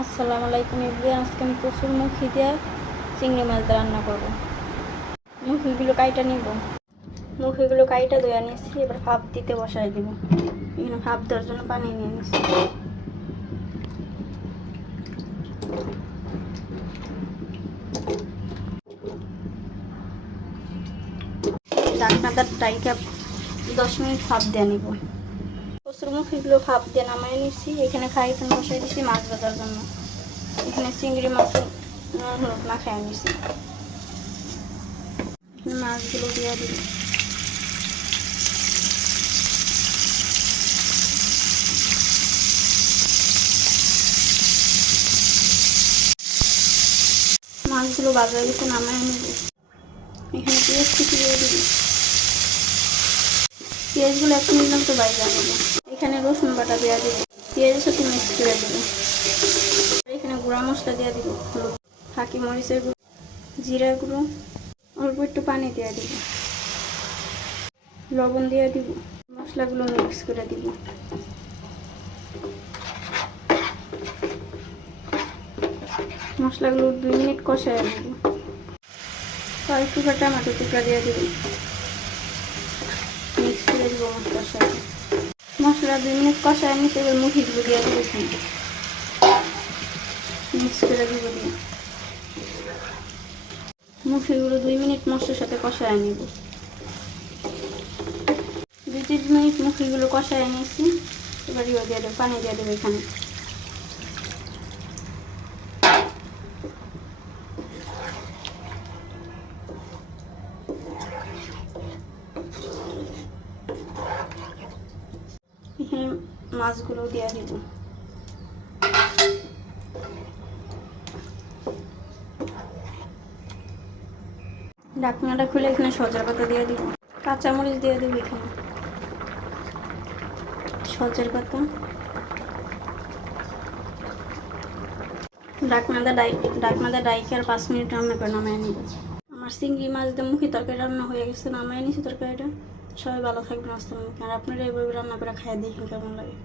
আসসালামু আলাইকুম এভরিওয়ান। আজকে আমি কচুর মুখি দিয়ে চিংড়ি মাছ দিয়ে রান্না করবো। মুখিগুলো কাইটা নিব। মুখিগুলো কাইটা ধুয়ে নিয়েছি, এবার ভাপ দিতে বসাই দিব। এখানে ভাপ দেওয়ার জন্য পানি নিয়ে নিচ্ছি। ঢাকনাটা ডাইকা 10 মিনিট ভাপ দিয়ে নিব। কচুর মুখিগুলো ভাপ দিয়ে নামাই নিচ্ছি। এখানে ফ্রাইপ্যান বসাই দিচ্ছি মাছ ভাজার জন্য। এখানে চিংড়ি মাছ হলুদ মাখাই নিচ্ছি। মাছগুলো দিয়ে দিব। মাছগুলো ভাজা হয়ে গেছে, নামাই নিব। এখানে পেঁয়াজ কুচি দিয়ে দিব। পেঁয়াজগুলো একটু নিলাম তো বাইরে নেব। এখানে রসুন বাটা দেওয়া দিব। পেঁয়াজের সাথে মিক্স করে দেবো। এখানে গুঁড়া মশলা দিয়ে দিব, হলুদ, ফাঁকি মরিচের গুঁড়ো, জিরা গুঁড়ো, অল্প একটু পানি দিয়ে দিব, লবণ দিয়ে দিব। মশলাগুলো মিক্স করে দিব। মশলাগুলো 2 মিনিট কষায় দিব। কয়েক টুকরা টমেটো টুকরা দিয়ে দিব, মিক্স করে দিব মশলার সাথে। মশলা 2 মিনিট কষায় নিতে এবার মুখিগুলো দিয়ে দিব, মিক্স করে দিব। মুখিগুলো 2 মিনিট মশলার সাথে কষায় নিব। 2-3 মিনিট মুখিগুলো কষায় নিয়েছি। এবার দিয়ে দেবো, পানি দিয়ে দেবো। এখানে এখানে মাছগুলো দিয়ে দিব। ঢাকনাটা খুলে এখানে সজা পাতা দিয়ে দিব, কাঁচামরিচ দিয়ে দিব। এখানে সজের পাতা, ঢাকনাটা ডাইকে আর 5 মিনিট রান্না করে নামাই নিব। আমার চিংড়ি মাছ দিয়ে মুখি তরকারি রান্না হয়ে গেছে, নামাই নিছি তরকারিটা। সবাই ভালো থাকবেন, আসসালামু আলাইকুম। আর আপনারা এইভাবে রান্না করে খাইয়ে দেখেন কেমন লাগে।